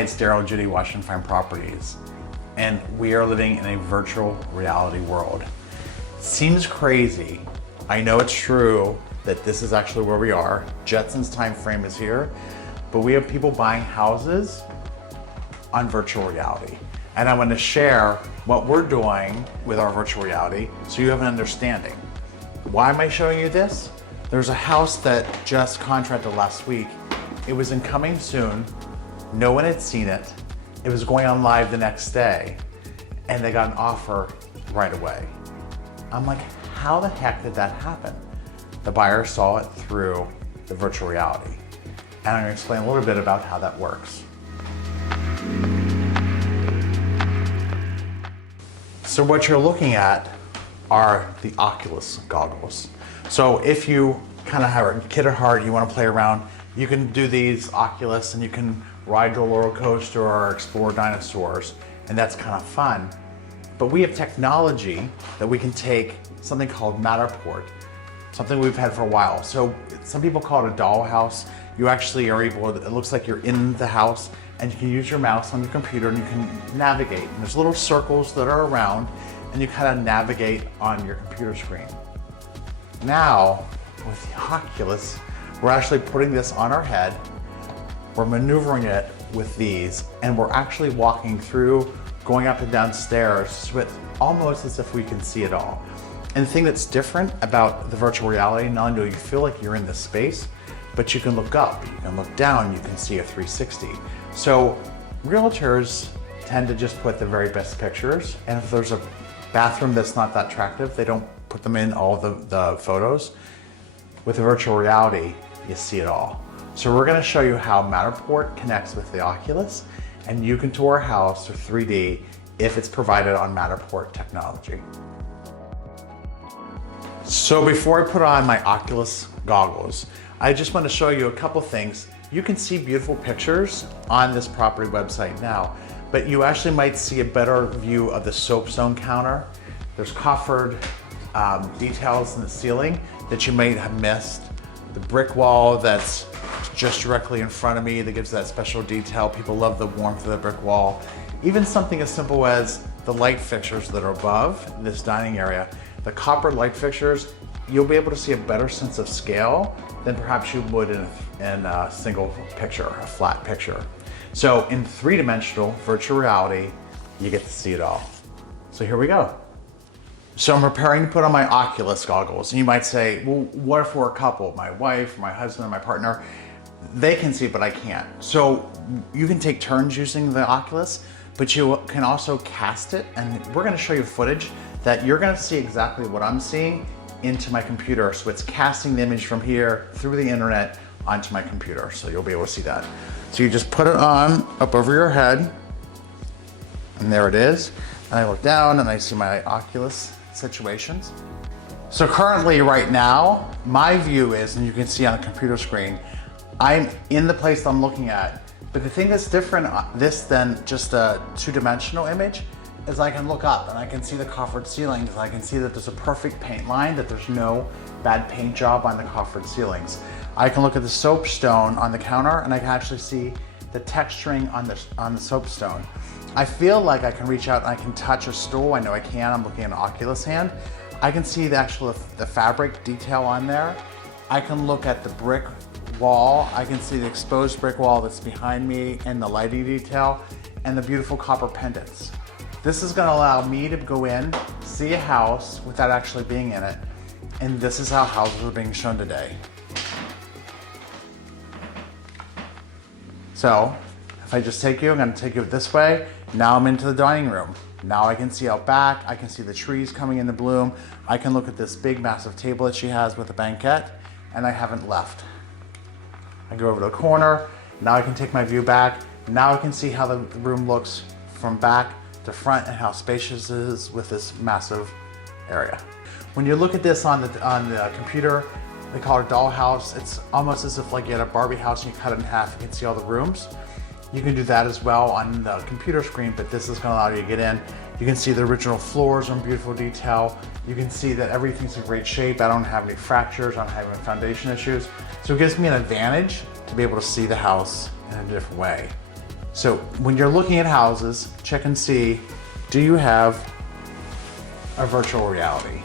it's Daryl and Judy, Washington Fine Properties, and we are living in a virtual reality world. Seems crazy. I know it's true that this is actually where we are. Jetson's time frame is here, but we have people buying houses on virtual reality. And I want to share what we're doing with our virtual reality so you have an understanding. Why am I showing you this? There's a house that just contracted last week. It was in Coming Soon. No one had seen it. It was going on live the next day, and they got an offer right away. I'm like, how the heck did that happen? The buyer saw it through the virtual reality. And I'm going to explain a little bit about how that works. So what you're looking at are the Oculus goggles. So if you kind of have a kid at heart, you want to play around, you can do these Oculus and you can ride the roller coaster or explore dinosaurs, and that's kind of fun. But we have technology that we can take something called Matterport, something we've had for a while. So some people call it a dollhouse. You actually are able, it looks like you're in the house, and you can use your mouse on your computer and you can navigate. And there's little circles that are around and you kind of navigate on your computer screen. Now, with the Oculus, we're actually putting this on our head, we're maneuvering it with these, and we're actually walking through, going up and down stairs, so it's almost as if we can see it all. And the thing that's different about the virtual reality, not only do you feel like you're in this space, but you can look up, you can look down, you can see a 360. So realtors tend to just put the very best pictures, and if there's a bathroom that's not that attractive, they don't put them in all the photos. With the virtual reality, you see it all. So we're gonna show you how Matterport connects with the Oculus, and you can tour a house with 3D if it's provided on Matterport technology. So before I put on my Oculus goggles, I just want to show you a couple things. You can see beautiful pictures on this property website now, but you actually might see a better view of the soapstone counter. There's coffered details in the ceiling that you might have missed. The brick wall that's just directly in front of me that gives that special detail. People love the warmth of the brick wall. Even something as simple as the light fixtures that are above this dining area. The copper light fixtures, you'll be able to see a better sense of scale than perhaps you would in a single picture, a flat picture. So in three-dimensional virtual reality, you get to see it all. So here we go. So I'm preparing to put on my Oculus goggles. And you might say, well, what if we're a couple? My wife, my husband, my partner, they can see, but I can't. So you can take turns using the Oculus, but you can also cast it. And we're gonna show you footage that you're gonna see exactly what I'm seeing into my computer. So it's casting the image from here through the internet onto my computer. So you'll be able to see that. So you just put it on up over your head, and there it is. And I look down and I see my Oculus situations. So currently right now, my view is, and you can see on the computer screen, I'm in the place I'm looking at. But the thing that's different this than just a two-dimensional image is I can look up and I can see the coffered ceilings. I can see that there's a perfect paint line, that there's no bad paint job on the coffered ceilings. I can look at the soapstone on the counter and I can actually see the texturing on the soapstone. I feel like I can reach out and I can touch a stool. I know I can, I'm looking at an Oculus hand. I can see the fabric detail on there. I can look at the brick wall. I can see the exposed brick wall that's behind me and the lighting detail and the beautiful copper pendants. This is gonna allow me to go in, see a house without actually being in it, and this is how houses are being shown today. So, if I just take you, I'm gonna take you this way. Now I'm into the dining room. Now I can see out back, I can see the trees coming into bloom. I can look at this big massive table that she has with a banquette, and I haven't left. I go over to the corner, now I can take my view back. Now I can see how the room looks from back to front and how spacious it is with this massive area. When you look at this on the computer, they call it a dollhouse. It's almost as if like you had a Barbie house and you cut it in half, you can see all the rooms. You can do that as well on the computer screen, but this is gonna allow you to get in. You can see the original floors in beautiful detail. You can see that everything's in great shape. I don't have any fractures, I don't have any foundation issues. So it gives me an advantage to be able to see the house in a different way. So when you're looking at houses, check and see, do you have a virtual reality?